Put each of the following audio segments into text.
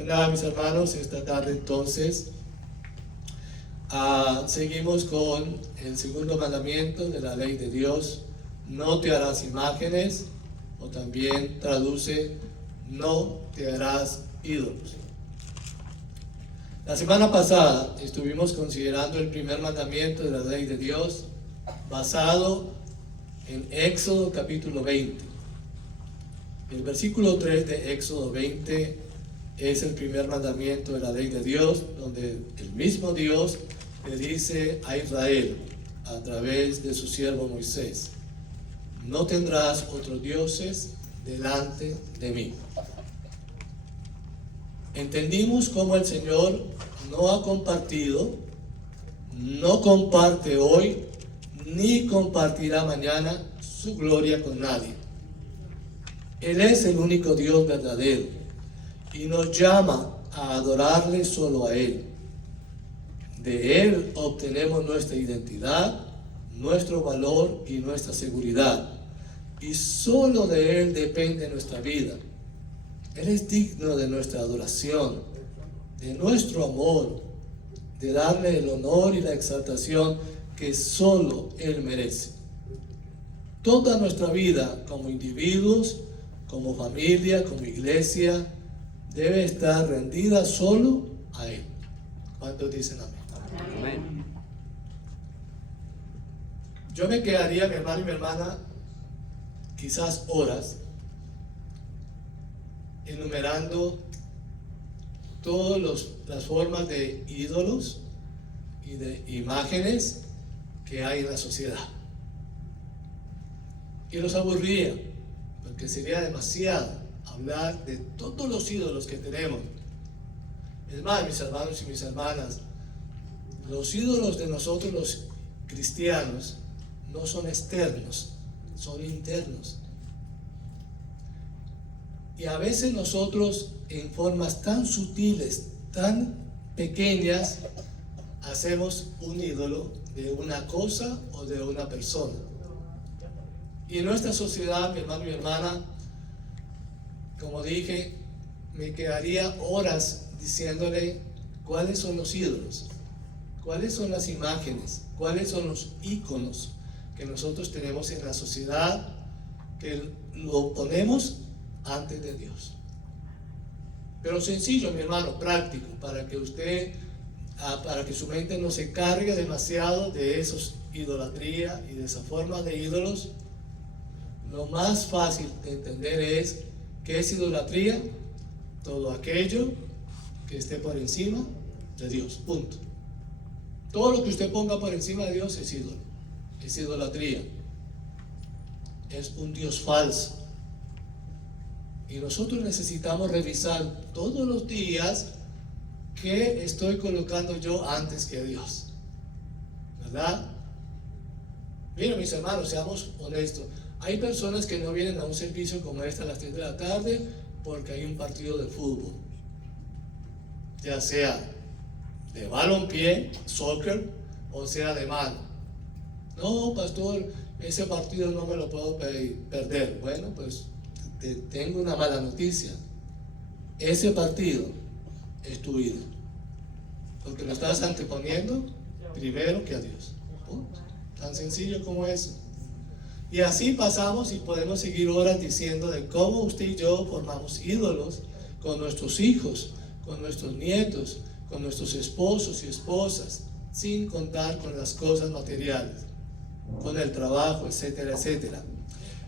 Pues nada, mis hermanos, esta tarde entonces seguimos con el segundo mandamiento de la ley de Dios: no te harás imágenes, o también traduce: no te harás ídolos. La semana pasada estuvimos considerando el primer mandamiento de la ley de Dios basado en Éxodo capítulo 20. El versículo 3 de Éxodo 20 es el primer mandamiento de la ley de Dios, donde el mismo Dios le dice a Israel a través de su siervo Moisés: no tendrás otros dioses delante de mí. Entendimos cómo el Señor no ha compartido, no comparte hoy, ni compartirá mañana su gloria con nadie. Él es el único Dios verdadero y nos llama a adorarle solo a Él. De Él obtenemos nuestra identidad, nuestro valor y nuestra seguridad, y solo de Él depende nuestra vida. Él es digno de nuestra adoración, de nuestro amor, de darle el honor y la exaltación que solo Él merece. Toda nuestra vida como individuos, como familia, como iglesia, debe estar rendida solo a Él. ¿Cuántos dicen amén? Amén. Yo me quedaría, mi hermano y mi hermana, quizás horas, enumerando todas las formas de ídolos y de imágenes que hay en la sociedad. Y los aburría, porque sería demasiado hablar de todos los ídolos que tenemos. Es más, mis hermanos y mis hermanas, los ídolos de nosotros los cristianos no son externos, son internos. Y a veces nosotros, en formas tan sutiles, tan pequeñas, hacemos un ídolo de una cosa o de una persona. Y en nuestra sociedad, mi hermano y mi hermana, como dije, me quedaría horas diciéndole cuáles son los ídolos, cuáles son las imágenes, cuáles son los íconos que nosotros tenemos en la sociedad, que lo ponemos antes de Dios. Pero sencillo, mi hermano, práctico, para que su mente no se cargue demasiado de esos idolatría y de esa forma de ídolos. Lo más fácil de entender es ¿qué es idolatría? Todo aquello que esté por encima de Dios, punto. Todo lo que usted ponga por encima de Dios es ídolo, es idolatría, es un Dios falso. Y nosotros necesitamos revisar todos los días qué estoy colocando yo antes que Dios, ¿verdad? Miren, mis hermanos, seamos honestos. Hay personas que no vienen a un servicio como este a las 3 de la tarde porque hay un partido de fútbol, ya sea de balompié, soccer, o sea de mano. No, pastor, ese partido no me lo puedo perder. Bueno, pues te tengo una mala noticia. Ese partido es tu vida, porque lo estás anteponiendo primero que a Dios. Punto. Tan sencillo como eso. Y así pasamos y podemos seguir horas diciendo de cómo usted y yo formamos ídolos con nuestros hijos, con nuestros nietos, con nuestros esposos y esposas, sin contar con las cosas materiales, con el trabajo, etcétera, etcétera.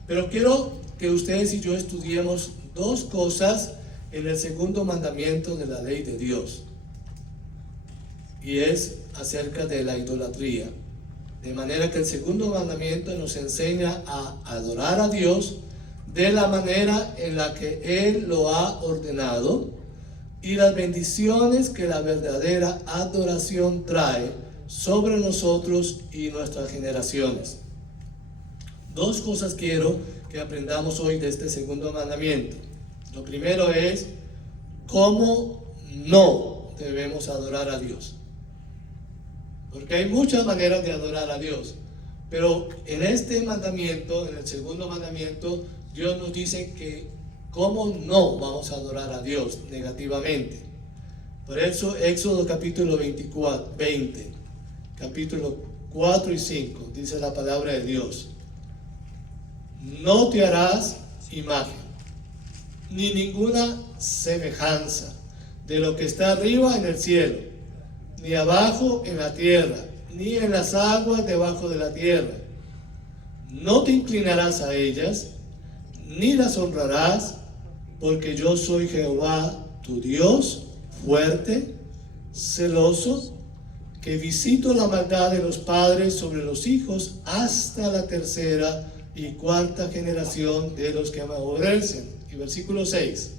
Pero quiero que ustedes y yo estudiemos dos cosas en el segundo mandamiento de la ley de Dios, y es acerca de la idolatría. De manera que el segundo mandamiento nos enseña a adorar a Dios de la manera en la que Él lo ha ordenado, y las bendiciones que la verdadera adoración trae sobre nosotros y nuestras generaciones. Dos cosas quiero que aprendamos hoy de este segundo mandamiento. Lo primero es cómo no debemos adorar a Dios. Porque hay muchas maneras de adorar a Dios, pero en este mandamiento, en el segundo mandamiento, Dios nos dice que ¿Cómo no vamos a adorar a Dios negativamente? Por eso Éxodo capítulo 20, capítulo 4 y 5, dice la palabra de Dios: no te harás imagen, ni ninguna semejanza de lo que está arriba en el cielo, ni abajo en la tierra, ni en las aguas debajo de la tierra. No te inclinarás a ellas, ni las honrarás, porque yo soy Jehová tu Dios, fuerte, celoso, que visito la maldad de los padres sobre los hijos hasta la tercera y cuarta generación de los que me aborrecen. Y versículo 6: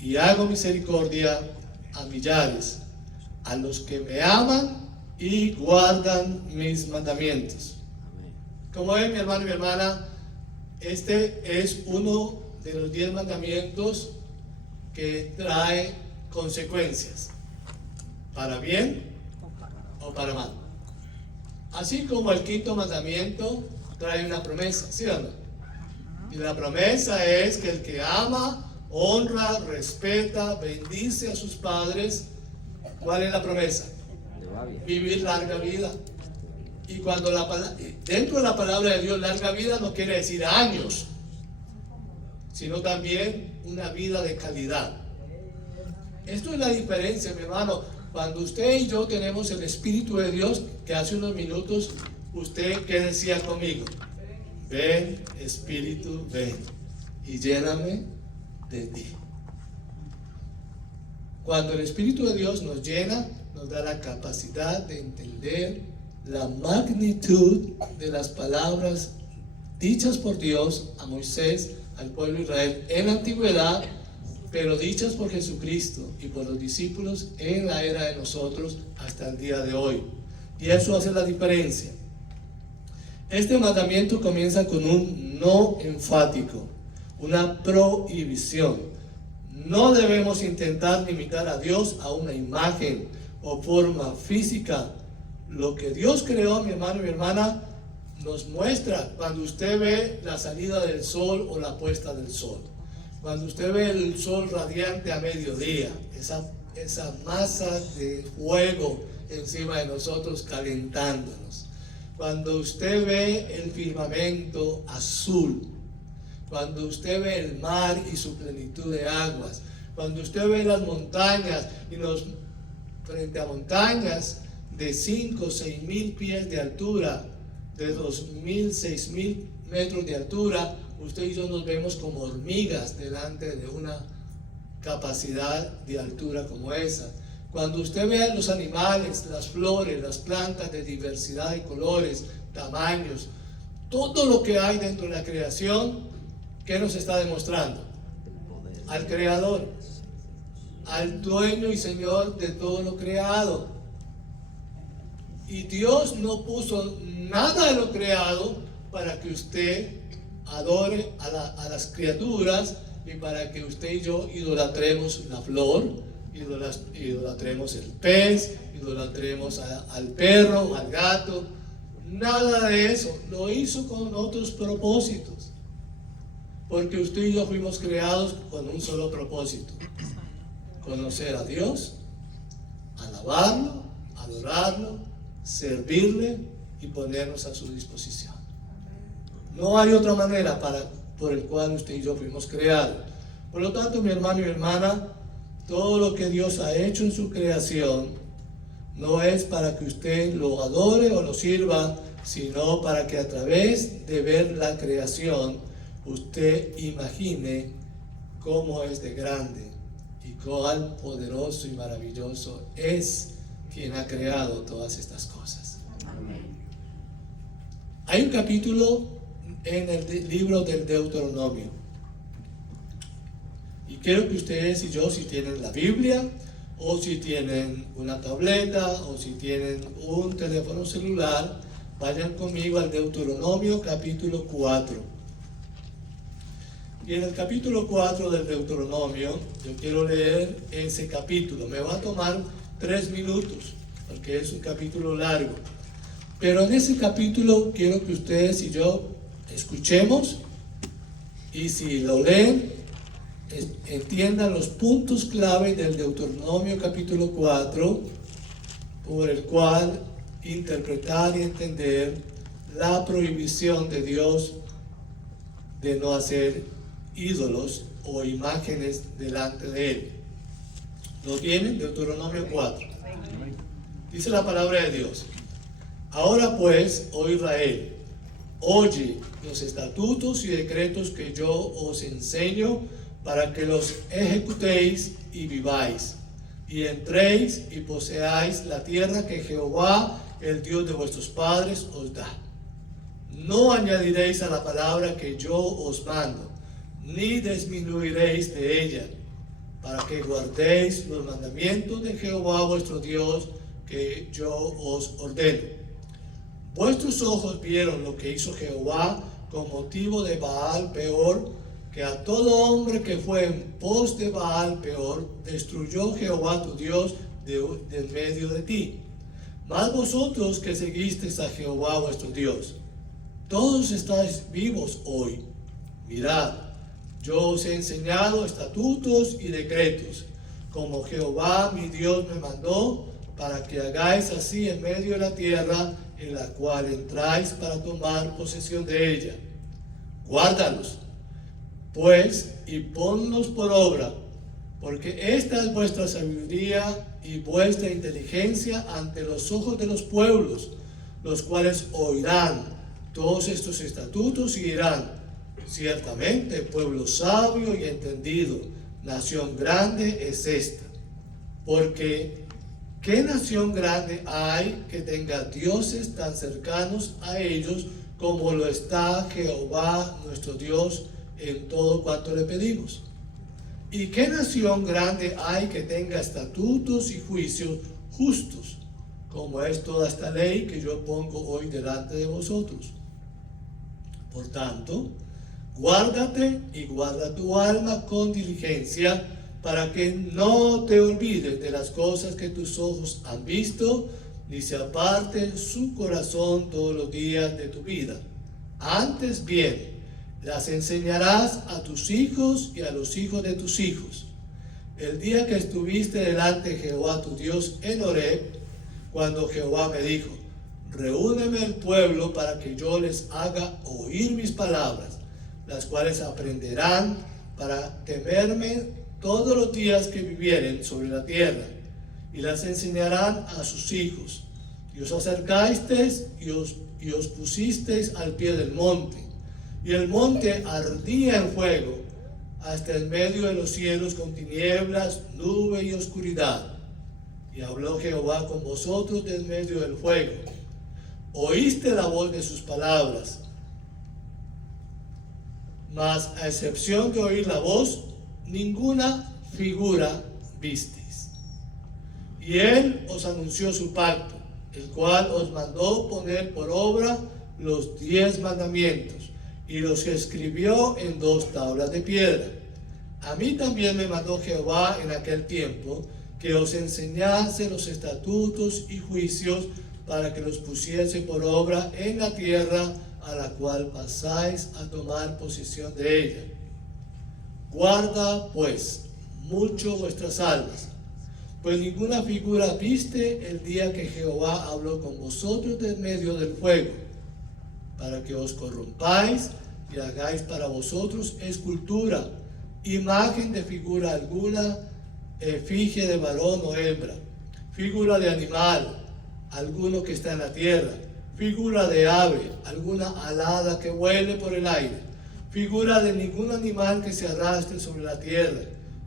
y hago misericordia a millares, a los que me aman y guardan mis mandamientos. Como ven, mi hermano y mi hermana, este es uno de los 10 mandamientos que trae consecuencias, para bien o para mal. Así como el 5.º mandamiento trae una promesa, ¿sí o no? Y la promesa es que el que ama, honra, respeta, bendice a sus padres. ¿Cuál es la promesa? Vivir larga vida. Y cuando dentro de la palabra de Dios, larga vida no quiere decir años, sino también una vida de calidad. Esto es la diferencia, mi hermano. Cuando usted y yo tenemos el Espíritu de Dios, que hace unos minutos, usted, ¿qué decía conmigo? Ven, Espíritu, ven, y lléname de ti. Cuando el Espíritu de Dios nos llena, nos da la capacidad de entender la magnitud de las palabras dichas por Dios a Moisés, al pueblo de Israel en la antigüedad, pero dichas por Jesucristo y por los discípulos en la era de nosotros hasta el día de hoy. Y eso hace la diferencia. Este mandamiento comienza con un no enfático, una prohibición. No debemos intentar limitar a Dios a una imagen o forma física. Lo que Dios creó, mi hermano y mi hermana, nos muestra cuando usted ve la salida del sol o la puesta del sol. Cuando usted ve el sol radiante a mediodía, esa masa de fuego encima de nosotros calentándonos. Cuando usted ve el firmamento azul, cuando usted ve el mar y su plenitud de aguas, cuando usted ve las montañas y frente a montañas de 5 o 6 mil pies de altura, de 2.000, 6.000 metros de altura, usted y yo nos vemos como hormigas delante de una capacidad de altura como esa. Cuando usted ve a los animales, las flores, las plantas de diversidad de colores, tamaños, todo lo que hay dentro de la creación, ¿qué nos está demostrando? Al Creador, al dueño y Señor de todo lo creado. Y Dios no puso nada de lo creado para que usted adore a las criaturas y para que usted y yo idolatremos la flor, idolatremos el pez, idolatremos al perro o al gato. Nada de eso. Lo hizo con otros propósitos. Porque usted y yo fuimos creados con un solo propósito: conocer a Dios, alabarlo, adorarlo, servirle y ponernos a su disposición. No hay otra manera por el cual usted y yo fuimos creados. Por lo tanto, mi hermano y mi hermana, todo lo que Dios ha hecho en su creación no es para que usted lo adore o lo sirva, sino para que a través de ver la creación usted imagine cómo es de grande y cuán poderoso y maravilloso es quien ha creado todas estas cosas. Hay un capítulo en el libro del Deuteronomio, y quiero que ustedes y yo, si tienen la Biblia, o si tienen una tableta, o si tienen un teléfono celular, vayan conmigo al Deuteronomio capítulo 4. Y en el capítulo 4 del Deuteronomio, yo quiero leer ese capítulo. Me va a tomar 3 minutos, porque es un capítulo largo. Pero en ese capítulo quiero que ustedes y yo escuchemos, y si lo leen, entiendan los puntos clave del Deuteronomio capítulo 4, por el cual interpretar y entender la prohibición de Dios de no hacer ídolos o imágenes delante de Él. ¿Lo tienen? Deuteronomio 4. Dice la palabra de Dios: ahora pues, oh Israel, oye los estatutos y decretos que yo os enseño para que los ejecutéis y viváis, y entréis y poseáis la tierra que Jehová, el Dios de vuestros padres, os da. No añadiréis a la palabra que yo os mando, ni disminuiréis de ella, para que guardéis los mandamientos de Jehová vuestro Dios que yo os ordeno. Vuestros ojos vieron lo que hizo Jehová con motivo de Baal Peor, que a todo hombre que fue en pos de Baal Peor destruyó Jehová tu Dios de medio de ti. Mas vosotros que seguisteis a Jehová vuestro Dios, todos estáis vivos hoy. Mirad, yo os he enseñado estatutos y decretos, como Jehová mi Dios me mandó, para que hagáis así en medio de la tierra en la cual entráis para tomar posesión de ella. Guárdalos, pues, y ponlos por obra, porque esta es vuestra sabiduría y vuestra inteligencia ante los ojos de los pueblos, los cuales oirán todos estos estatutos y dirán: ciertamente pueblo sabio y entendido, nación grande es esta. Porque ¿qué nación grande hay que tenga dioses tan cercanos a ellos como lo está Jehová nuestro Dios en todo cuanto le pedimos? ¿Y qué nación grande hay que tenga estatutos y juicios justos, como es toda esta ley que yo pongo hoy delante de vosotros? Por tanto, guárdate y guarda tu alma con diligencia, para que no te olvides de las cosas que tus ojos han visto, ni se aparte su corazón todos los días de tu vida. Antes bien, las enseñarás a tus hijos y a los hijos de tus hijos. El día que estuviste delante de Jehová tu Dios en Horeb, cuando Jehová me dijo: reúneme el pueblo para que yo les haga oír mis palabras, las cuales aprenderán para temerme todos los días que vivieren sobre la tierra, y las enseñarán a sus hijos. Y os acercasteis y os pusisteis al pie del monte, y el monte ardía en fuego hasta el medio de los cielos con tinieblas, nube y oscuridad. Y habló Jehová con vosotros del medio del fuego. Oíste la voz de sus palabras, mas a excepción de oír la voz, ninguna figura visteis. Y él os anunció su pacto, el cual os mandó poner por obra los 10 mandamientos, y los escribió en 2 tablas de piedra. A mí también me mandó Jehová en aquel tiempo que os enseñase los estatutos y juicios, para que los pusiese por obra en la tierra a la cual pasáis a tomar posesión de ella. Guarda pues mucho vuestras almas, pues ninguna figura viste el día que Jehová habló con vosotros del medio del fuego, para que os corrompáis y hagáis para vosotros escultura, imagen de figura alguna, efigie de varón o hembra, figura de animal alguno que está en la tierra, figura de ave, alguna alada que vuele por el aire, figura de ningún animal que se arrastre sobre la tierra,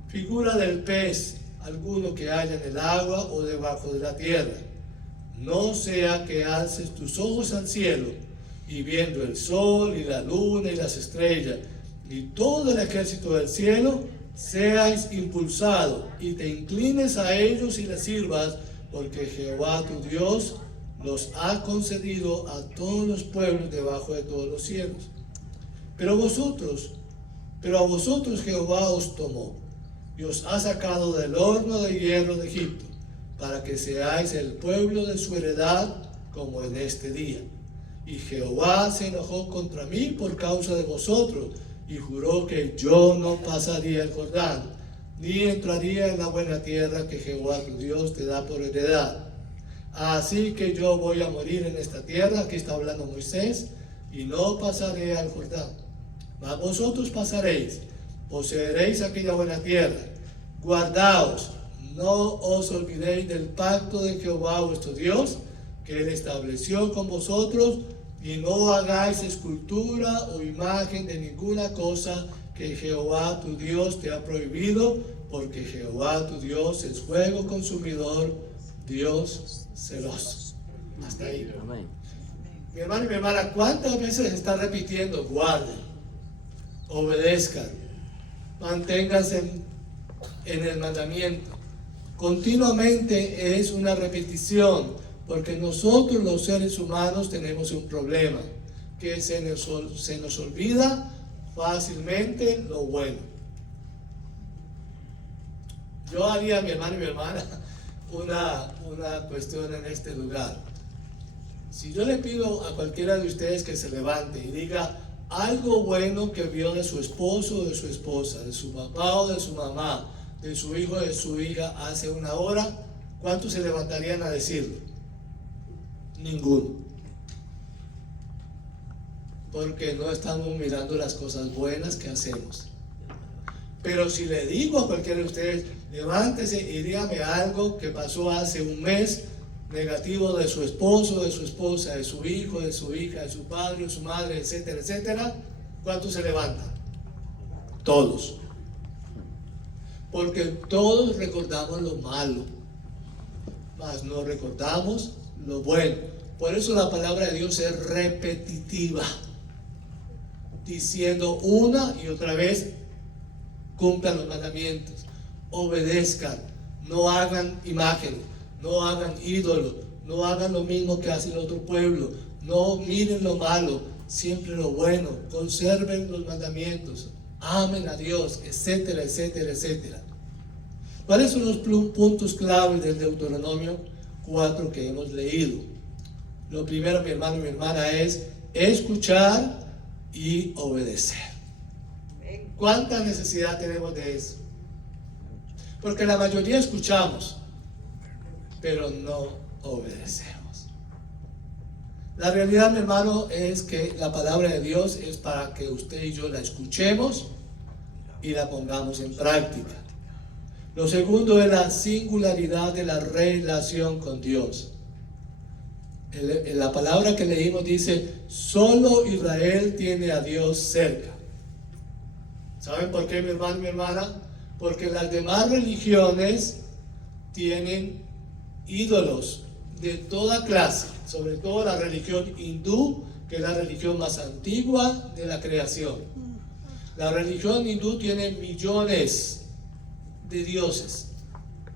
figura del pez, alguno que haya en el agua o debajo de la tierra. No sea que alces tus ojos al cielo, y viendo el sol y la luna y las estrellas, y todo el ejército del cielo, seas impulsado y te inclines a ellos y les sirvas, porque Jehová tu Dios los ha concedido a todos los pueblos debajo de todos los cielos. Pero a vosotros Jehová os tomó y os ha sacado del horno de hierro de Egipto, para que seáis el pueblo de su heredad, como en este día. Y Jehová se enojó contra mí por causa de vosotros, y juró que yo no pasaría el Jordán, ni entraría en la buena tierra que Jehová tu Dios te da por heredad. Así que yo voy a morir en esta tierra, aquí está hablando Moisés, y no pasaré al Jordán. Mas vosotros pasaréis, poseeréis aquella buena tierra. Guardaos, no os olvidéis del pacto de Jehová vuestro Dios, que él estableció con vosotros, y no hagáis escultura o imagen de ninguna cosa que Jehová tu Dios te ha prohibido, porque Jehová tu Dios es fuego consumidor, Dios celoso. Hasta ahí. Amén. Mi hermano y mi hermana, ¿cuántas veces está repitiendo? Guarden, obedezcan, manténganse en el mandamiento. Continuamente es una repetición, porque nosotros los seres humanos tenemos un problema, que se nos olvida fácilmente lo bueno. Yo haría, mi hermano y mi hermana, una cuestión en este lugar. Si yo le pido a cualquiera de ustedes que se levante y diga algo bueno que vio de su esposo o de su esposa, de su papá o de su mamá, de su hijo o de su hija hace una hora, ¿cuántos se levantarían a decirlo? Ninguno. Porque no estamos mirando las cosas buenas que hacemos. Pero si le digo a cualquiera de ustedes, levántese y dígame algo que pasó hace un mes, negativo de su esposo, de su esposa, de su hijo, de su hija, de su padre, de su madre, etcétera, etcétera, ¿cuántos se levantan? Todos. Porque todos recordamos lo malo, mas no recordamos lo bueno. Por eso la palabra de Dios es repetitiva, diciendo una y otra vez: cumplan los mandamientos, obedezcan, no hagan imágenes, no hagan ídolos, no hagan lo mismo que hace el otro pueblo, no miren lo malo, siempre lo bueno, conserven los mandamientos, amen a Dios, etcétera, etcétera, etcétera. ¿Cuáles son los puntos claves del Deuteronomio 4 que hemos leído? Lo primero, mi hermano y mi hermana, es escuchar y obedecer. ¿Cuánta necesidad tenemos de eso? Porque la mayoría escuchamos, pero no obedecemos. La realidad, mi hermano, es que la palabra de Dios es para que usted y yo la escuchemos y la pongamos en práctica. Lo segundo es la singularidad de la relación con Dios. La palabra que leímos dice: solo Israel tiene a Dios cerca. ¿Saben por qué, mi hermano y mi hermana? Porque las demás religiones tienen ídolos de toda clase, sobre todo la religión hindú, que es la religión más antigua de la creación. La religión hindú tiene millones de dioses.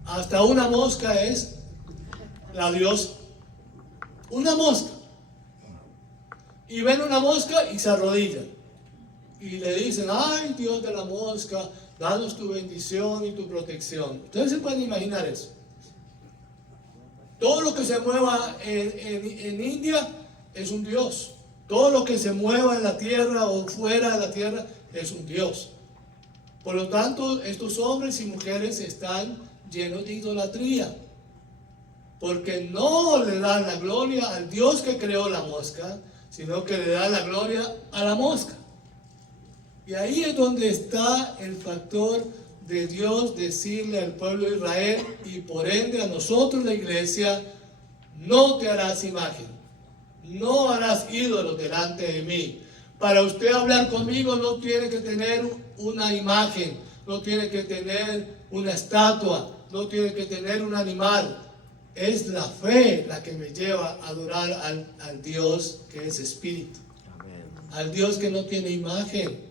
Hasta una mosca es la diosa. Una mosca. Y ven una mosca y se arrodillan. Y le dicen: ay, Dios de la mosca, danos tu bendición y tu protección. Ustedes se pueden imaginar eso. Todo lo que se mueva en India es un dios. Todo lo que se mueva en la tierra o fuera de la tierra es un dios. Por lo tanto, estos hombres y mujeres están llenos de idolatría, porque no le dan la gloria al Dios que creó la mosca, sino que le dan la gloria a la mosca. Y ahí es donde está el factor de Dios decirle al pueblo de Israel, y por ende a nosotros, la iglesia: no te harás imagen, no harás ídolos delante de mí. Para usted hablar conmigo no tiene que tener una imagen, no tiene que tener una estatua, no tiene que tener un animal. Es la fe la que me lleva a adorar al Dios que es espíritu. Amén. Al Dios que no tiene imagen.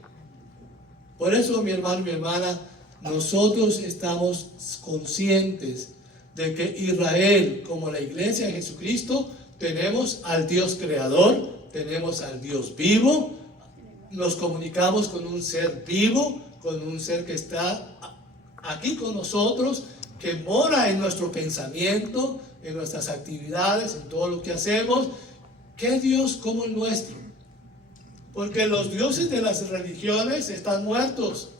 Por eso, mi hermano y mi hermana, nosotros estamos conscientes de que Israel, como la iglesia de Jesucristo, tenemos al Dios creador, tenemos al Dios vivo, nos comunicamos con un ser vivo, con un ser que está aquí con nosotros, que mora en nuestro pensamiento, en nuestras actividades, en todo lo que hacemos. ¿Qué Dios como el nuestro? Porque los dioses de las religiones están muertos.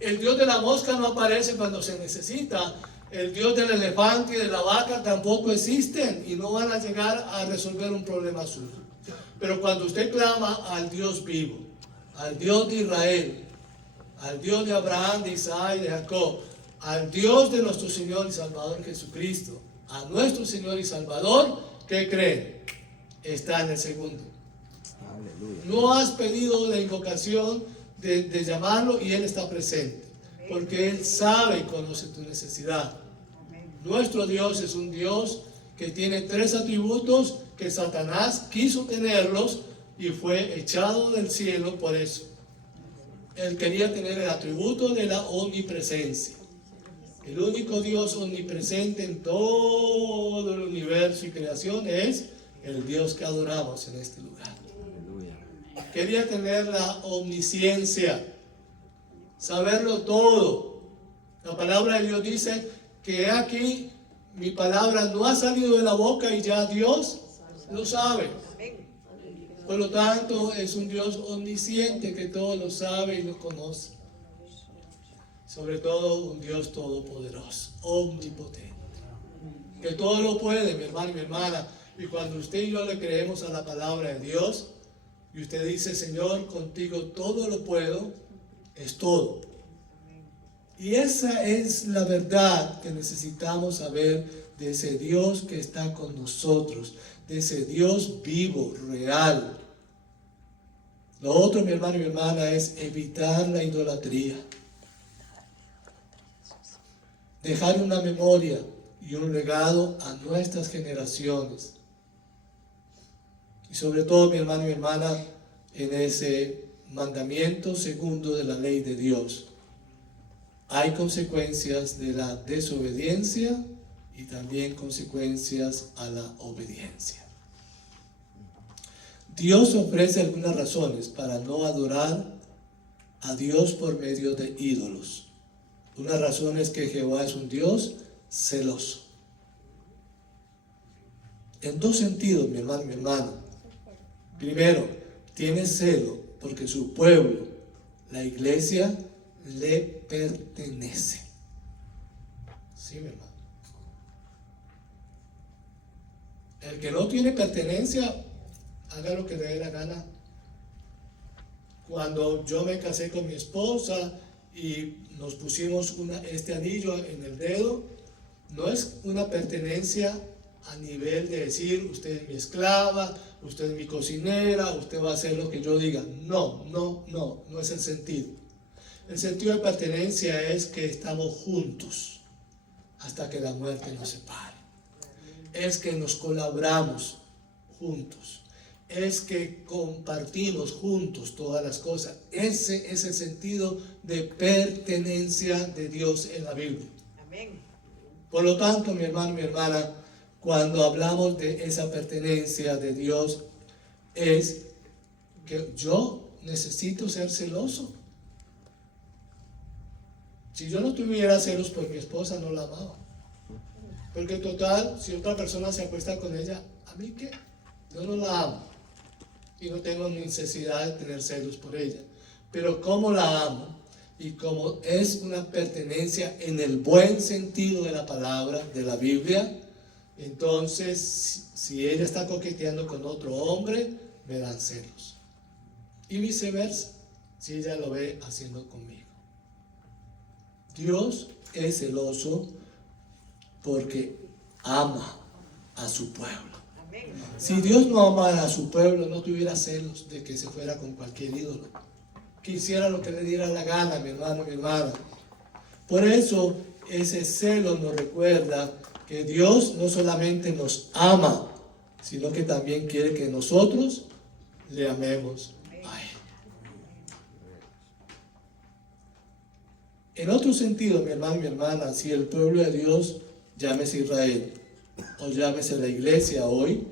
El dios de la mosca no aparece cuando se necesita. El dios del elefante y de la vaca tampoco existen y no van a llegar a resolver un problema suyo. Pero cuando usted clama al Dios vivo, al Dios de Israel, al Dios de Abraham, de Isaac y de Jacob, al Dios de nuestro Señor y Salvador Jesucristo, a nuestro Señor y Salvador, ¿qué creen? Está en el segundo. No has pedido la invocación de llamarlo y Él está presente, porque Él sabe y conoce tu necesidad. Nuestro Dios es un Dios que tiene 3 atributos que Satanás quiso tenerlos y fue echado del cielo por eso. Él quería tener el atributo de la omnipresencia. El único Dios omnipresente en todo el universo y creación es el Dios que adoramos en este lugar. Quería tener la omnisciencia, saberlo todo. La palabra de Dios dice que aquí mi palabra no ha salido de la boca y ya Dios lo sabe. Por lo tanto, es un Dios omnisciente que todo lo sabe y lo conoce. Sobre todo un Dios todopoderoso, omnipotente, que todo lo puede, mi hermano y mi hermana. Y cuando usted y yo le creemos a la palabra de Dios, y usted dice, Señor, contigo todo lo puedo, es todo. Y esa es la verdad que necesitamos saber de ese Dios que está con nosotros, de ese Dios vivo, real. Lo otro, mi hermano y mi hermana, es evitar la idolatría. Dejar una memoria y un legado a nuestras generaciones. Y sobre todo, mi hermano y mi hermana, en ese mandamiento segundo de la ley de Dios. Hay consecuencias de la desobediencia y también consecuencias a la obediencia. Dios ofrece algunas razones para no adorar a Dios por medio de ídolos. Una razón es que Jehová es un Dios celoso. En 2 sentidos, mi hermano y mi hermana. Primero, tiene celo porque su pueblo, la iglesia, le pertenece. Sí, mi hermano. El que no tiene pertenencia, haga lo que le dé la gana. Cuando yo me casé con mi esposa y nos pusimos este anillo en el dedo, no es una pertenencia a nivel de decir, usted es mi esclava, usted es mi cocinera, usted va a hacer lo que yo diga. No es el sentido. El sentido de pertenencia es que estamos juntos hasta que la muerte nos separe. Es que nos colaboramos juntos. Es que compartimos juntos todas las cosas. Ese es el sentido de pertenencia de Dios en la Biblia. Amén. Por lo tanto, mi hermano, mi hermana, cuando hablamos de esa pertenencia de Dios, es que yo necesito ser celoso. Si yo no tuviera celos por mi esposa, no la amaba. Porque total, si otra persona se acuesta con ella, ¿a mí qué? Yo no la amo. Y no tengo necesidad de tener celos por ella. Pero como la amo, y como es una pertenencia en el buen sentido de la palabra, de la Biblia, entonces si ella está coqueteando con otro hombre, me dan celos. Y viceversa, si ella lo ve haciendo conmigo. Dios es celoso porque ama a su pueblo. Si Dios no amara a su pueblo, no tuviera celos de que se fuera con cualquier ídolo. Que hiciera lo que le diera la gana, mi hermano, mi hermana. Por eso, ese celo nos recuerda que Dios no solamente nos ama, sino que también quiere que nosotros le amemos a Él. En otro sentido, mi hermano y mi hermana, si el pueblo de Dios, llámese Israel, o llámese la iglesia hoy,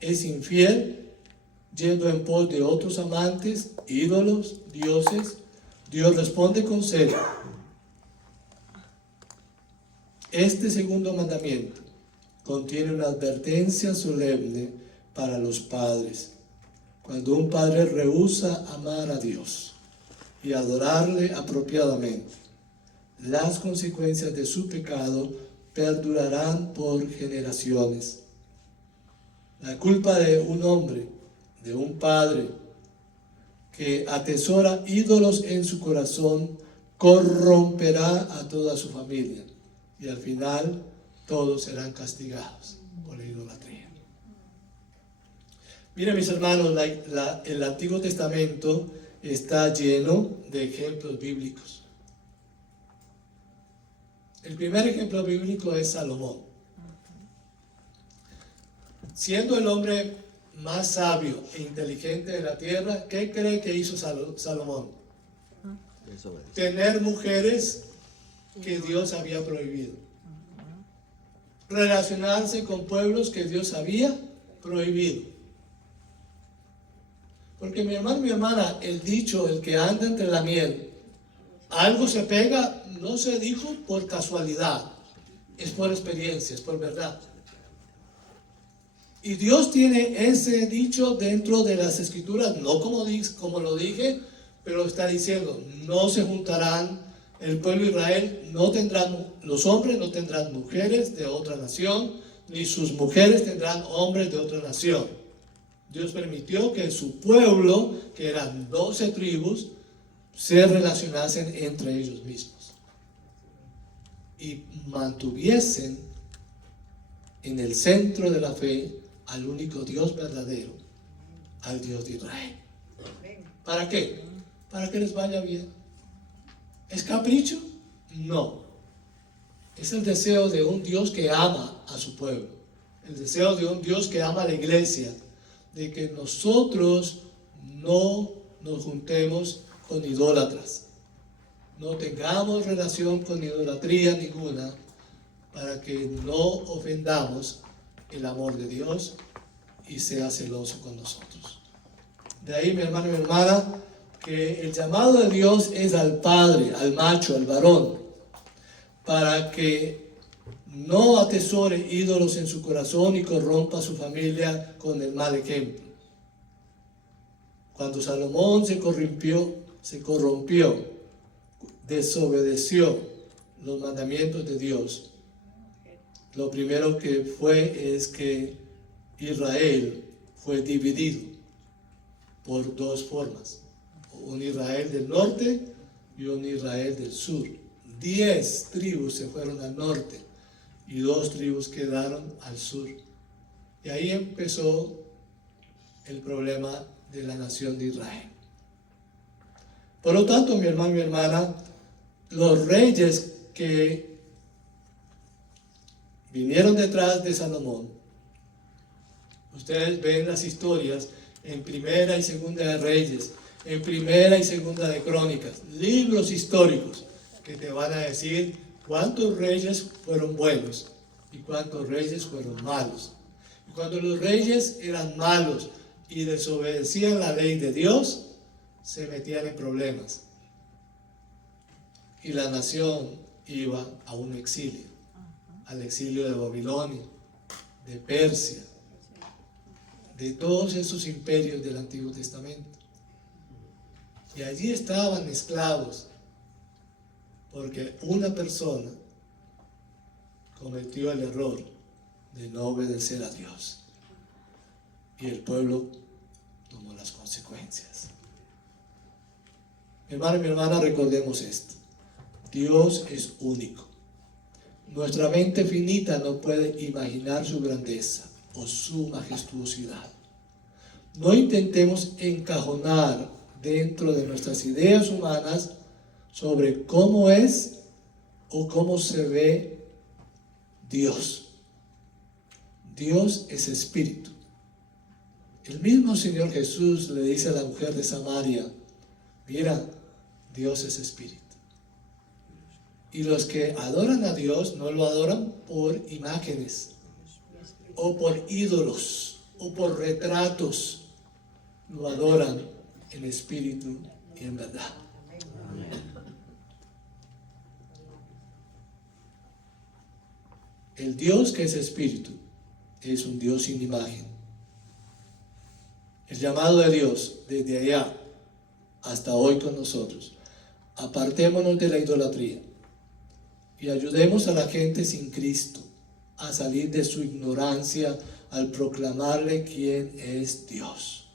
es infiel, yendo en pos de otros amantes, ídolos, dioses, Dios responde con celo. Este segundo mandamiento contiene una advertencia solemne para los padres. Cuando un padre rehúsa amar a Dios y adorarle apropiadamente, las consecuencias de su pecado perdurarán por generaciones. La culpa de un hombre, de un padre, que atesora ídolos en su corazón, corromperá a toda su familia y al final todos serán castigados por la idolatría. Miren, mis hermanos, el Antiguo Testamento está lleno de ejemplos bíblicos. El primer ejemplo bíblico es Salomón. Siendo el hombre más sabio e inteligente de la tierra, ¿qué cree que hizo Salomón? Tener mujeres que Dios había prohibido. Relacionarse con pueblos que Dios había prohibido. Porque mi hermano, mi hermana, el dicho, el que anda entre la miel, algo se pega, no se dijo por casualidad, es por experiencia, es por verdad. Y Dios tiene ese dicho dentro de las Escrituras, no como lo dije, pero está diciendo, no se juntarán, el pueblo de Israel no tendrán, los hombres no tendrán mujeres de otra nación, ni sus mujeres tendrán hombres de otra nación. Dios permitió que su pueblo, que eran 12 tribus, se relacionasen entre ellos mismos y mantuviesen en el centro de la fe al único Dios verdadero, al Dios de Israel. ¿Para qué? Para que les vaya bien. ¿Es capricho? No. Es el deseo de un Dios que ama a su pueblo. El deseo de un Dios que ama a la iglesia. De que nosotros no nos juntemos con idólatras. No tengamos relación con idolatría ninguna, para que no ofendamos el amor de Dios y sea celoso con nosotros. De ahí, mi hermano y mi hermana, que el llamado de Dios es al padre, al macho, al varón, para que no atesore ídolos en su corazón y corrompa a su familia con el mal ejemplo. Cuando Salomón se corrompió, desobedeció los mandamientos de Dios, lo primero que fue es que Israel fue dividido por dos formas, un Israel del norte y un Israel del sur. 10 tribus se fueron al norte y 2 tribus quedaron al sur. Y ahí empezó el problema de la nación de Israel. Por lo tanto, mi hermano y mi hermana, los reyes que vinieron detrás de Salomón, ustedes ven las historias en Primera y Segunda de Reyes, en Primera y Segunda de Crónicas, libros históricos que te van a decir cuántos reyes fueron buenos y cuántos reyes fueron malos. Y cuando los reyes eran malos y desobedecían la ley de Dios, se metían en problemas. Y la nación iba a un exilio, al exilio de Babilonia, de Persia, de todos esos imperios del Antiguo Testamento. Y allí estaban esclavos, porque una persona cometió el error de no obedecer a Dios. Y el pueblo tomó las consecuencias. Mi hermano y mi hermana, recordemos esto. Dios es único. Nuestra mente finita no puede imaginar su grandeza o su majestuosidad. No intentemos encajonar dentro de nuestras ideas humanas sobre cómo es o cómo se ve Dios. Dios es espíritu. El mismo Señor Jesús le dice a la mujer de Samaria, mira, Dios es espíritu. Y los que adoran a Dios no lo adoran por imágenes, o por ídolos, o por retratos. Lo adoran en espíritu y en verdad. El Dios que es espíritu es un Dios sin imagen. El llamado de Dios desde allá hasta hoy con nosotros. Apartémonos de la idolatría y ayudemos a la gente sin Cristo a salir de su ignorancia al proclamarle quién es Dios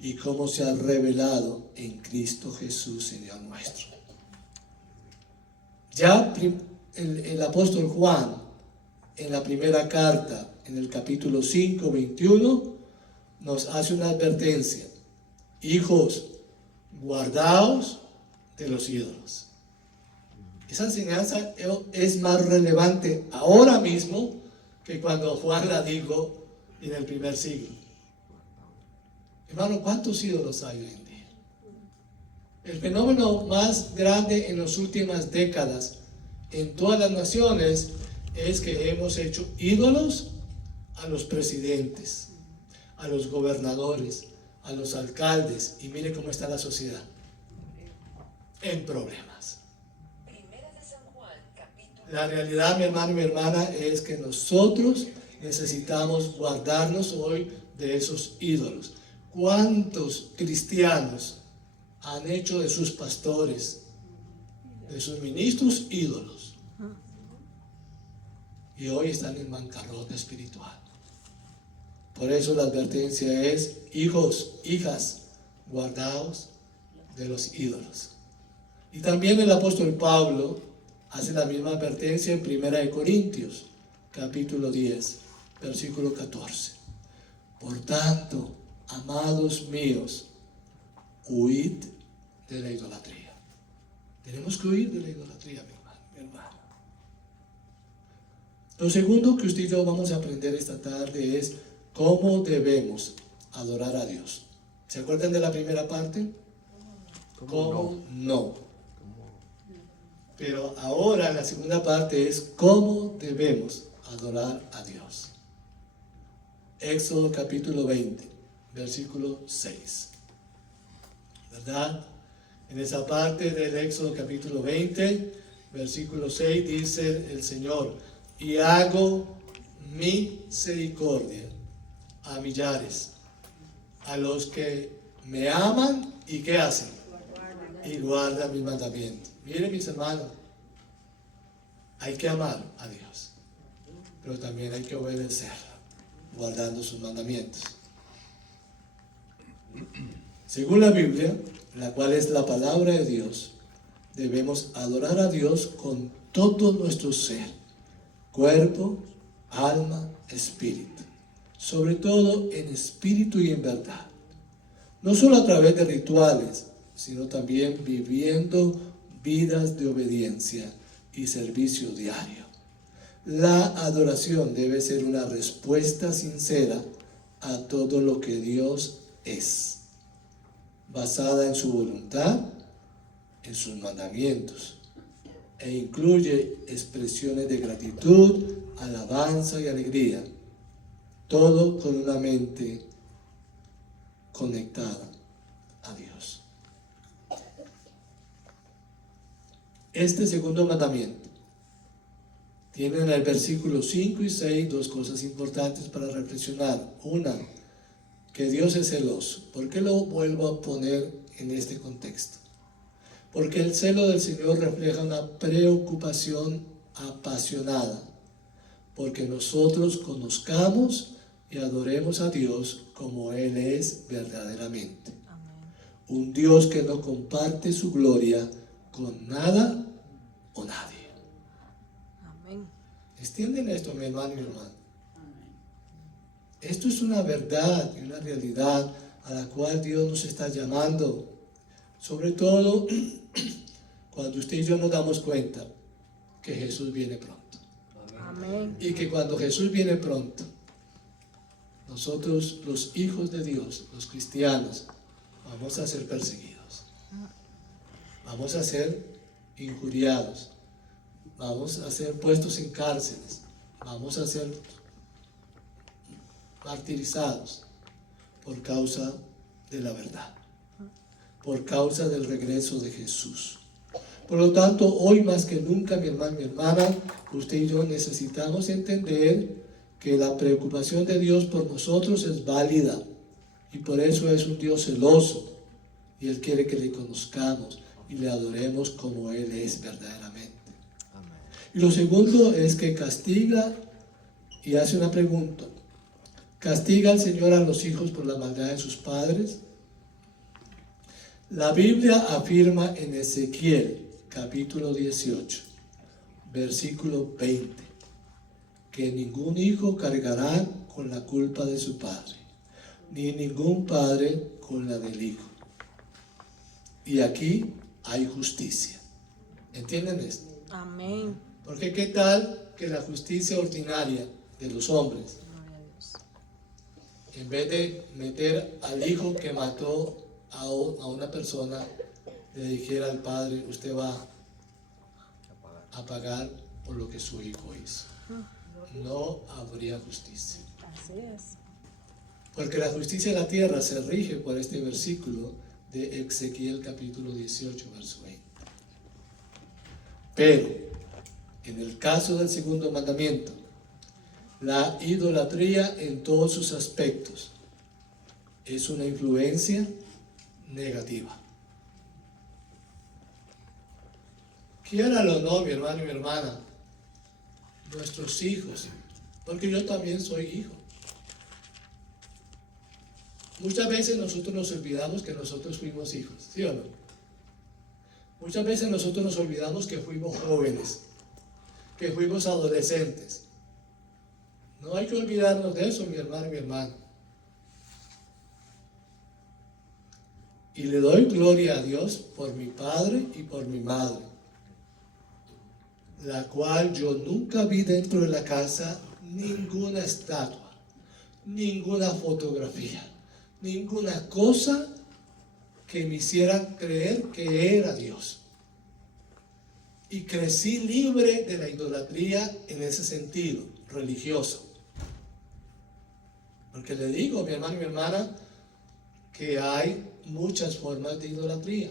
y cómo se ha revelado en Cristo Jesús, Señor nuestro. Ya el apóstol Juan, en la primera carta, en el capítulo 5, 21, nos hace una advertencia. Hijos, guardaos de los ídolos. Esa enseñanza es más relevante ahora mismo que cuando Juan la dijo en el primer siglo. Hermano, ¿cuántos ídolos hay hoy en día? El fenómeno más grande en las últimas décadas en todas las naciones es que hemos hecho ídolos a los presidentes, a los gobernadores, a los alcaldes, y mire cómo está la sociedad en problemas. La realidad, mi hermano y mi hermana, es que nosotros necesitamos guardarnos hoy de esos ídolos. ¿Cuántos cristianos han hecho de sus pastores, de sus ministros, ídolos? Y hoy están en bancarrota espiritual. Por eso la advertencia es: hijos, hijas, guardaos de los ídolos. Y también el apóstol Pablo hace la misma advertencia en 1 Corintios, capítulo 10, versículo 14. Por tanto, amados míos, huid de la idolatría. Tenemos que huir de la idolatría, mi hermano. Lo segundo que usted y yo vamos a aprender esta tarde es cómo debemos adorar a Dios. ¿Se acuerdan de la primera parte? ¿Cómo no? Pero ahora la segunda parte es cómo debemos adorar a Dios. Éxodo capítulo 20, versículo 6. ¿Verdad? En esa parte del Éxodo capítulo 20, versículo 6 dice el Señor: y hago misericordia a millares, a los que me aman y ¿qué hacen? Y guardan mis mandamientos. Miren, mis hermanos, hay que amar a Dios, pero también hay que obedecerlo, guardando sus mandamientos. Según la Biblia, la cual es la palabra de Dios, debemos adorar a Dios con todo nuestro ser, cuerpo, alma, espíritu, sobre todo en espíritu y en verdad, no solo a través de rituales, sino también viviendo vidas de obediencia y servicio diario. La adoración debe ser una respuesta sincera a todo lo que Dios es, basada en su voluntad, en sus mandamientos, e incluye expresiones de gratitud, alabanza y alegría, todo con una mente conectada a Dios. Este segundo mandamiento tiene en el versículo 5 y 6 dos cosas importantes para reflexionar. Una, que Dios es celoso. ¿Por qué lo vuelvo a poner en este contexto? Porque el celo del Señor refleja una preocupación apasionada, porque nosotros conozcamos y adoremos a Dios como Él es verdaderamente. Amén. Un Dios que no comparte su gloria con nada o nadie. Amén. ¿Entienden esto, mi hermano y mi hermana? Esto es una verdad y una realidad a la cual Dios nos está llamando, sobre todo cuando usted y yo nos damos cuenta que Jesús viene pronto. Amén. Y que cuando Jesús viene pronto, nosotros, los hijos de Dios, los cristianos, vamos a ser perseguidos, vamos a ser injuriados, vamos a ser puestos en cárceles, vamos a ser martirizados por causa de la verdad, por causa del regreso de Jesús. Por lo tanto, hoy más que nunca, mi hermano, mi hermana, usted y yo necesitamos entender que la preocupación de Dios por nosotros es válida Y por eso es un Dios celoso. Y Él quiere que le conozcamos y le adoremos como Él es verdaderamente. Amén. Y lo segundo es que castiga y hace una pregunta. ¿Castiga al Señor a los hijos por la maldad de sus padres? La Biblia afirma en Ezequiel, capítulo 18, versículo 20, que ningún hijo cargará con la culpa de su padre, ni ningún padre con la del hijo. Y aquí hay justicia. ¿Entienden esto? Amén. Porque ¿qué tal que la justicia ordinaria de los hombres, en vez de meter al hijo que mató a una persona, le dijera al padre, usted va a pagar por lo que su hijo hizo? No habría justicia. Así es. Porque la justicia de la tierra se rige por este versículo de Ezequiel capítulo 18, verso 20. Pero, en el caso del segundo mandamiento, la idolatría en todos sus aspectos es una influencia negativa. Quiéralo o no, mi hermano y mi hermana, nuestros hijos, porque yo también soy hijo. Muchas veces nosotros nos olvidamos que nosotros fuimos hijos, ¿sí o no? Muchas veces nosotros nos olvidamos que fuimos jóvenes, que fuimos adolescentes. No hay que olvidarnos de eso, mi hermano y mi hermana. Y le doy gloria a Dios por mi padre y por mi madre, la cual yo nunca vi dentro de la casa ninguna estatua, ninguna fotografía, ninguna cosa que me hiciera creer que era Dios. Y crecí libre de la idolatría en ese sentido, religioso. Porque le digo, mi hermano y mi hermana, que hay muchas formas de idolatría.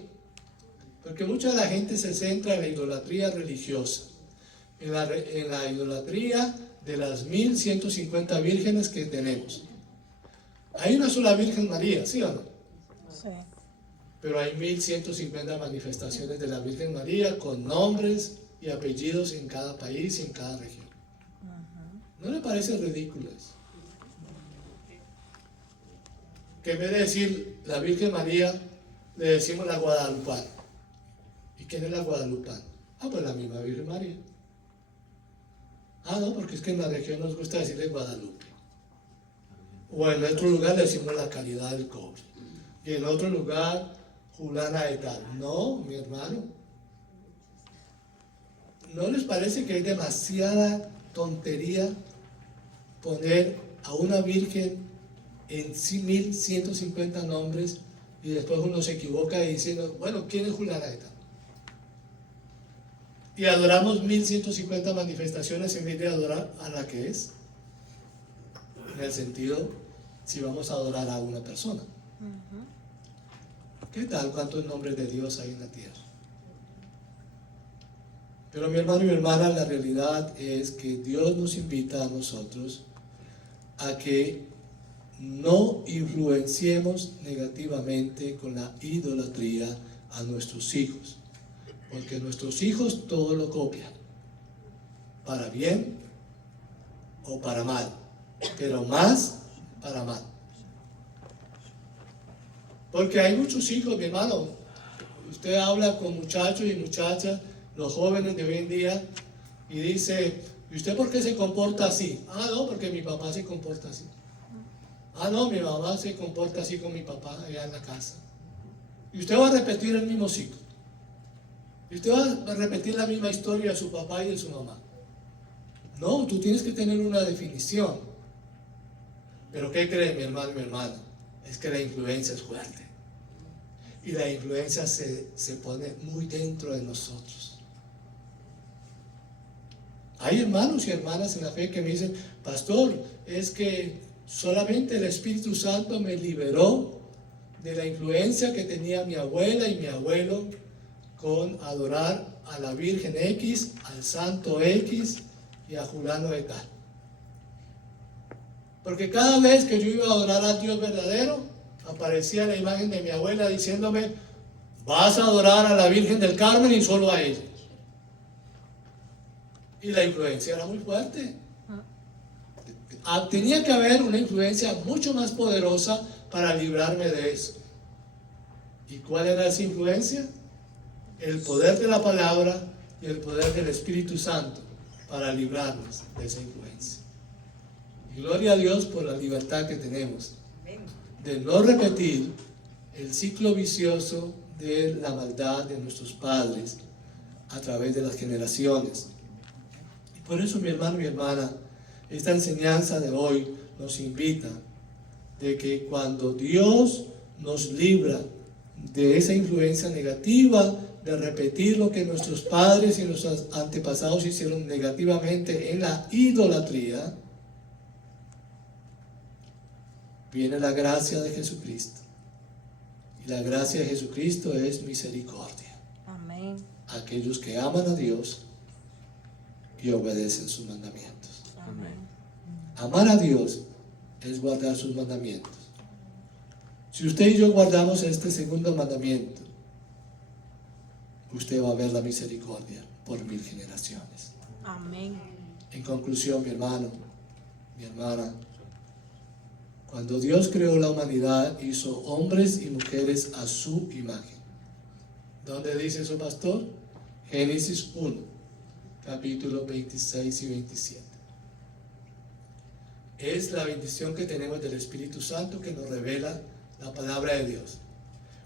Porque mucha de la gente se centra en la idolatría religiosa, en la idolatría de las 1150 vírgenes que tenemos. Hay una sola Virgen María, ¿sí o no? Sí. Pero hay 1150 manifestaciones de la Virgen María con nombres y apellidos en cada país y en cada región. ¿No le parece ridículo eso? Que en vez de decir la Virgen María, le decimos la Guadalupana. ¿Y quién es la Guadalupana? Pues la misma Virgen María. No, porque es que en la región nos gusta decirle Guadalupe. O en otro lugar le decimos la calidad del cobre. Y en otro lugar, Julana de tal. No, mi hermano. ¿No les parece que es demasiada tontería poner a una virgen en 1150 nombres y después uno se equivoca diciendo, bueno, ¿quién es Julana de tal? Y adoramos 1150 manifestaciones en vez de adorar a la que es. En el sentido, si vamos a adorar a una persona. ¿Qué tal cuántos nombres de Dios hay en la tierra? Pero mi hermano y mi hermana, la realidad es que Dios nos invita a nosotros a que no influenciemos negativamente con la idolatría a nuestros hijos. Porque nuestros hijos todo lo copian, para bien o para mal, pero más para mal. Porque hay muchos hijos, mi hermano. Usted habla con muchachos y muchachas, los jóvenes de hoy en día, y dice, ¿y usted por qué se comporta así? No, porque mi papá se comporta así. No, mi mamá se comporta así con mi papá allá en la casa. Y usted va a repetir el mismo ciclo. Y usted va a repetir la misma historia de su papá y de su mamá. No, tú tienes que tener una definición. Pero ¿qué cree mi hermano y mi hermana? Es que la influencia es fuerte. Y la influencia se pone muy dentro de nosotros. Hay hermanos y hermanas en la fe que me dicen, pastor, es que solamente el Espíritu Santo me liberó de la influencia que tenía mi abuela y mi abuelo con adorar a la Virgen X, al Santo X y a Julano de tal. Porque cada vez que yo iba a adorar al Dios verdadero, aparecía la imagen de mi abuela diciéndome: vas a adorar a la Virgen del Carmen y solo a ella. Y la influencia era muy fuerte. Tenía que haber una influencia mucho más poderosa para librarme de eso. ¿Y cuál era esa influencia? El poder de la palabra y el poder del Espíritu Santo para librarnos de esa influencia. Y gloria a Dios por la libertad que tenemos de no repetir el ciclo vicioso de la maldad de nuestros padres a través de las generaciones. Y por eso, mi hermano, mi hermana, esta enseñanza de hoy nos invita de que cuando Dios nos libra de esa influencia negativa, de repetir lo que nuestros padres y nuestros antepasados hicieron negativamente en la idolatría, viene la gracia de Jesucristo. Y la gracia de Jesucristo es misericordia. Amén. Aquellos que aman a Dios y obedecen sus mandamientos. Amén. Amar a Dios es guardar sus mandamientos. Si usted y yo guardamos este segundo mandamiento, usted va a ver la misericordia por 1000 generaciones. Amén. En conclusión, mi hermano, mi hermana, cuando Dios creó la humanidad, hizo hombres y mujeres a su imagen. ¿Dónde dice eso, pastor? Génesis 1, capítulos 26 y 27. Es la bendición que tenemos del Espíritu Santo que nos revela la palabra de Dios.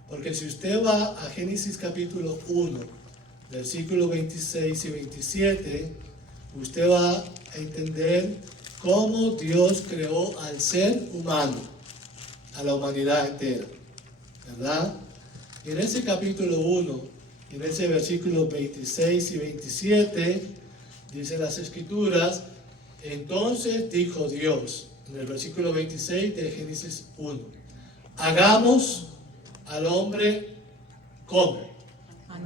Porque si usted va a Génesis capítulo 1, versículos 26 y 27, usted va a entender cómo Dios creó al ser humano, a la humanidad entera, ¿verdad? En ese capítulo 1, en ese versículo 26 y 27, dice las Escrituras: entonces dijo Dios, en el versículo 26 de Génesis 1, hagamos al hombre como a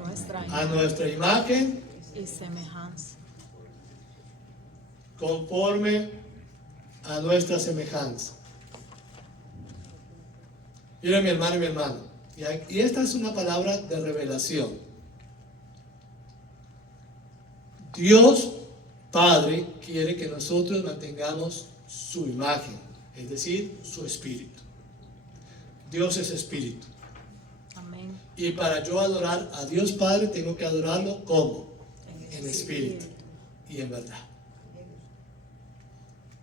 nuestra imagen y semejanza. conforme a nuestra semejanza. Mira, mi hermano y mi hermana, y esta es una palabra de revelación. Dios Padre quiere que nosotros mantengamos su imagen, es decir, su espíritu. Dios es espíritu. Amén. Y para yo adorar a Dios Padre, tengo que adorarlo ¿cómo? En espíritu y en verdad.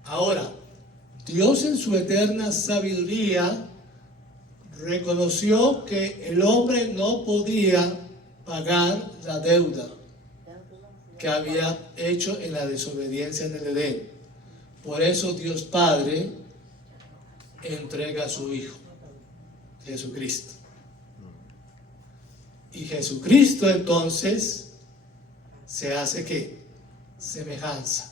Ahora, Dios en su eterna sabiduría reconoció que el hombre no podía pagar la deuda que había hecho en la desobediencia en el Edén. Por eso Dios Padre entrega a su Hijo, Jesucristo. Y Jesucristo entonces se hace ¿qué? Semejanza.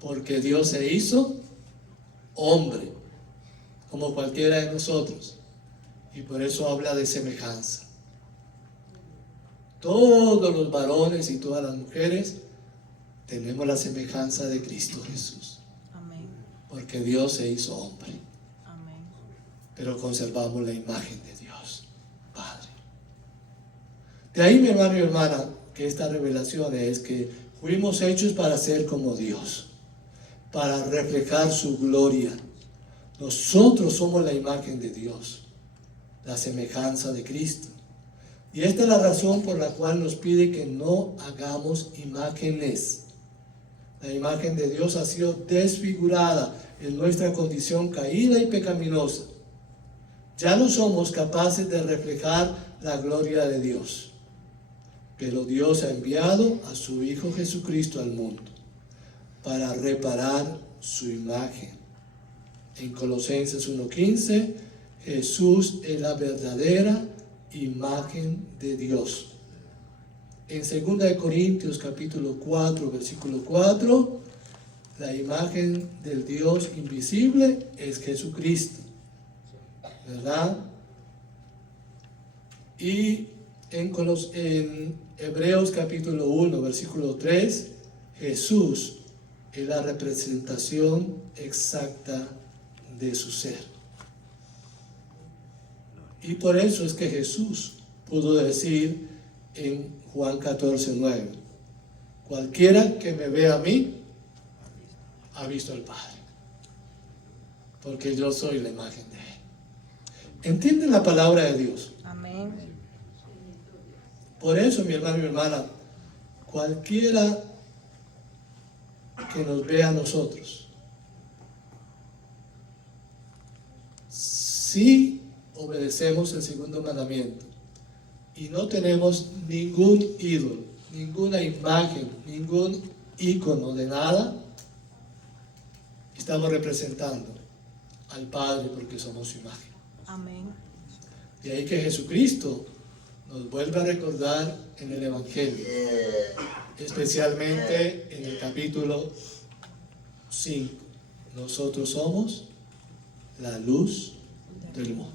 Porque Dios se hizo hombre, como cualquiera de nosotros. Y por eso habla de semejanza. Todos los varones y todas las mujeres tenemos la semejanza de Cristo Jesús. Amén. Porque Dios se hizo hombre. Amén. Pero conservamos la imagen de Dios, Padre. De ahí, mi hermano y hermana, que esta revelación es que fuimos hechos para ser como Dios, para reflejar su gloria. Nosotros somos la imagen de Dios, la semejanza de Cristo. Y esta es la razón por la cual nos pide que no hagamos imágenes. La imagen de Dios ha sido desfigurada en nuestra condición caída y pecaminosa. Ya no somos capaces de reflejar la gloria de Dios. Pero Dios ha enviado a su Hijo Jesucristo al mundo para reparar su imagen. En Colosenses 1:15, Jesús es la verdadera imagen de Dios. En 2 Corintios capítulo 4, versículo 4, la imagen del Dios invisible es Jesucristo, ¿verdad? Y en Hebreos capítulo 1, versículo 3, Jesús es la representación exacta de su ser. Y por eso es que Jesús pudo decir en Juan 14:9, cualquiera que me ve a mí, ha visto al Padre, porque yo soy la imagen de Él. ¿Entienden la palabra de Dios? Amén. Por eso, mi hermano y mi hermana, cualquiera que nos vea a nosotros, si obedecemos el segundo mandamiento y no tenemos ningún ídolo, ninguna imagen, ningún ícono de nada, estamos representando al Padre porque somos su imagen. Amén. De ahí que Jesucristo nos vuelve a recordar en el Evangelio, especialmente en el capítulo 5. Nosotros somos la luz del mundo.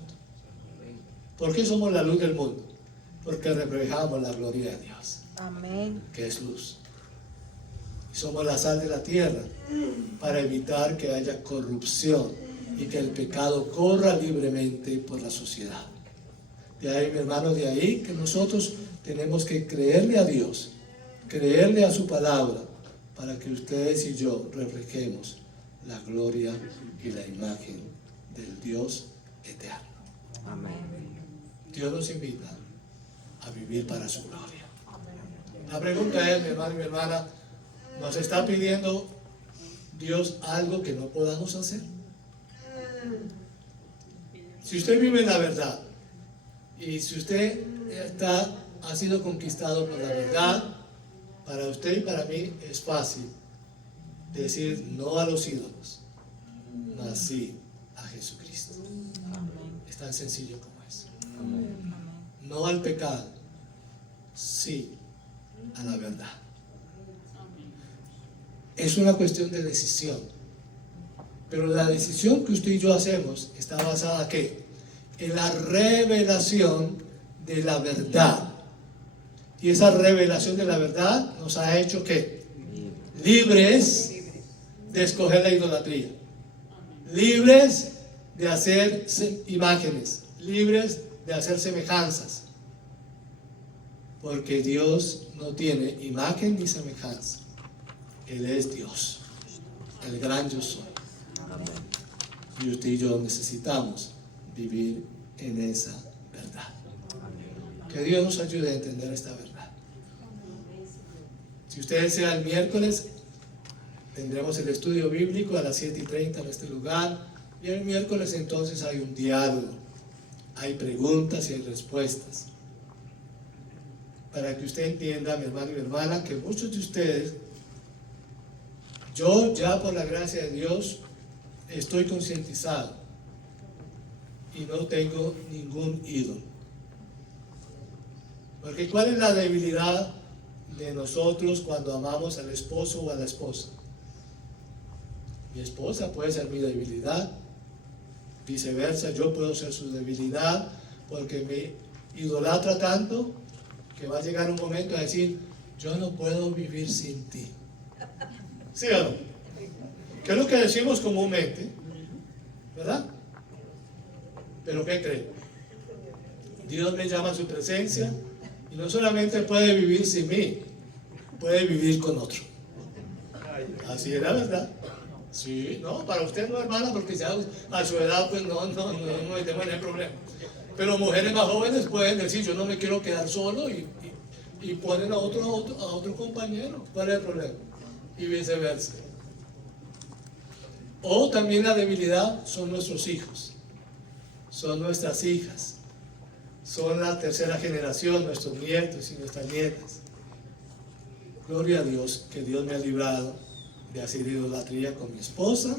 ¿Por qué somos la luz del mundo? Porque reflejamos la gloria de Dios, Amén. que es luz. Y somos la sal de la tierra para evitar que haya corrupción y que el pecado corra libremente por la sociedad. De ahí, mi hermano, de ahí que nosotros tenemos que creerle a Dios, creerle a su palabra, para que ustedes y yo reflejemos la gloria y la imagen del Dios eterno. Amén. Dios nos invita a vivir para su gloria. La pregunta es, mi hermano y mi hermana, ¿nos está pidiendo Dios algo que no podamos hacer? Si usted vive en la verdad y si usted ha sido conquistado por la verdad, para usted y para mí es fácil decir no a los ídolos, mas sí a Jesucristo. Amén. Es tan sencillo como eso. Amén. No al pecado, sí a la verdad. Es una cuestión de decisión. Pero la decisión que usted y yo hacemos está basada ¿qué? En la revelación de la verdad. Y esa revelación de la verdad nos ha hecho ¿qué? Libres de escoger la idolatría. Libres de hacer imágenes. Libres de hacer semejanzas. Porque Dios no tiene imagen ni semejanza. Él es Dios, el gran yo soy. Y usted y yo necesitamos vivir en esa verdad. Que Dios nos ayude a entender esta verdad. Si usted desea, el miércoles tendremos el estudio bíblico a las 7:30 en este lugar. Y el miércoles entonces hay un diálogo. Hay preguntas y hay respuestas. Para que usted entienda, mi hermano y mi hermana, que muchos de ustedes, yo ya por la gracia de Dios, estoy concientizado y no tengo ningún ídolo. Porque ¿cuál es la debilidad de nosotros cuando amamos al esposo o a la esposa? Mi esposa puede ser mi debilidad, viceversa, yo puedo ser su debilidad, porque me idolatra tanto que va a llegar un momento a decir, yo no puedo vivir sin ti. ¿Sí o no? ¿Qué es lo que decimos comúnmente? ¿Verdad? Pero ¿qué creen? Dios me llama a su presencia y no solamente puede vivir sin mí, puede vivir con otro. Así es la verdad. Sí, no, para usted no, hermana, porque ya a su edad pues no tengo ningún problema. Pero mujeres más jóvenes pueden decir, yo no me quiero quedar solo y ponen a otro compañero. ¿Cuál es el problema? Y viceversa. O también la debilidad son nuestros hijos, son nuestras hijas, son la tercera generación, nuestros nietos y nuestras nietas. Gloria a Dios, que Dios me ha librado de hacer idolatría con mi esposa,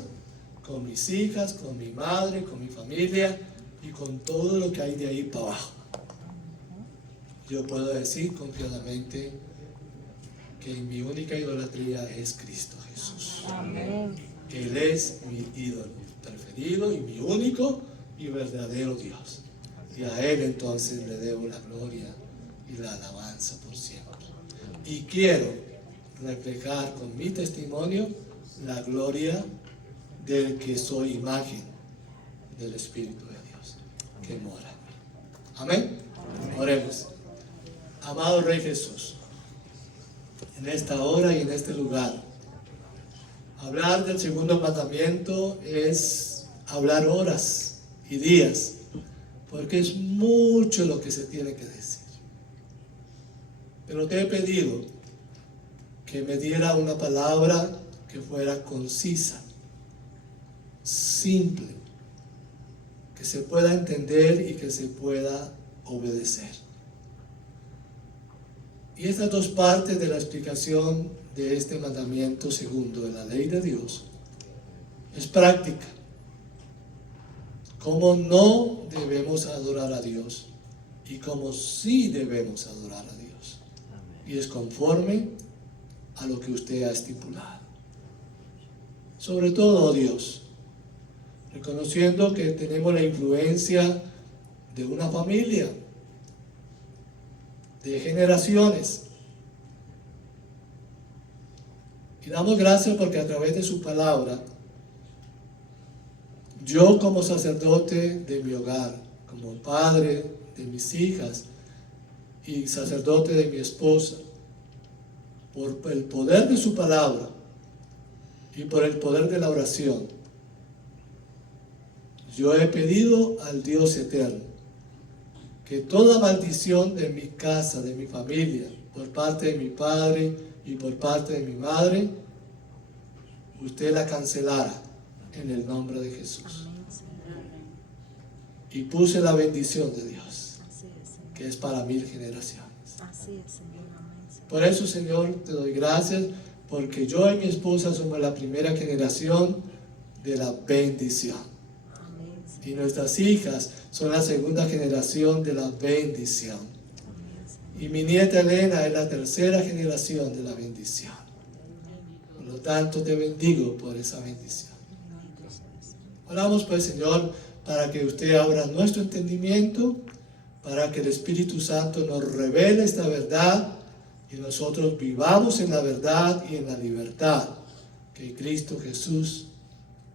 con mis hijas, con mi madre, con mi familia y con todo lo que hay de ahí para abajo. Yo puedo decir confiadamente que mi única idolatría es Cristo Jesús. Amén. Él es mi ídolo preferido y mi único y verdadero Dios. Y a Él entonces le debo la gloria y la alabanza por siempre. Y quiero reflejar con mi testimonio la gloria del que soy imagen del Espíritu de Dios que mora en mí. Amén. Oremos. Amado Rey Jesús, en esta hora y en este lugar, hablar del segundo mandamiento es hablar horas y días, porque es mucho lo que se tiene que decir. Pero te he pedido que me diera una palabra que fuera concisa, simple, que se pueda entender y que se pueda obedecer. Y estas dos partes de la explicación de este mandamiento segundo de la ley de Dios es práctica. Cómo no debemos adorar a Dios y cómo sí debemos adorar a Dios. Y es conforme a lo que usted ha estipulado. Sobre todo, Dios, reconociendo que tenemos la influencia de una familia, de generaciones. Y damos gracias porque a través de su palabra, yo como sacerdote de mi hogar, como padre de mis hijas y sacerdote de mi esposa, por el poder de su palabra y por el poder de la oración, yo he pedido al Dios eterno que toda maldición de mi casa, de mi familia, por parte de mi padre y por parte de mi madre, usted la cancelara en el nombre de Jesús. Amén, Señor. Y puse la bendición de Dios, Así es, Señor. que es para 1000 generaciones. Así es, Señor. Amén, Señor. Por eso, Señor, te doy gracias, porque yo y mi esposa somos la primera generación de la bendición. Amén, Señor. Y nuestras hijas son la segunda generación de la bendición. Amén, Señor. Y mi nieta Elena es la tercera generación de la bendición. Por lo tanto, te bendigo por esa bendición. Bendito seas. Oramos pues, Señor, para que usted abra nuestro entendimiento, para que el Espíritu Santo nos revele esta verdad y nosotros vivamos en la verdad y en la libertad que Cristo Jesús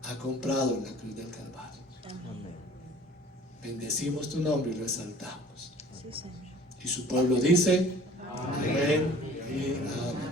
ha comprado en la cruz del Calvario. Amén. Bendecimos tu nombre y lo exaltamos. Sí, Señor. Y su pueblo dice, amén y amén.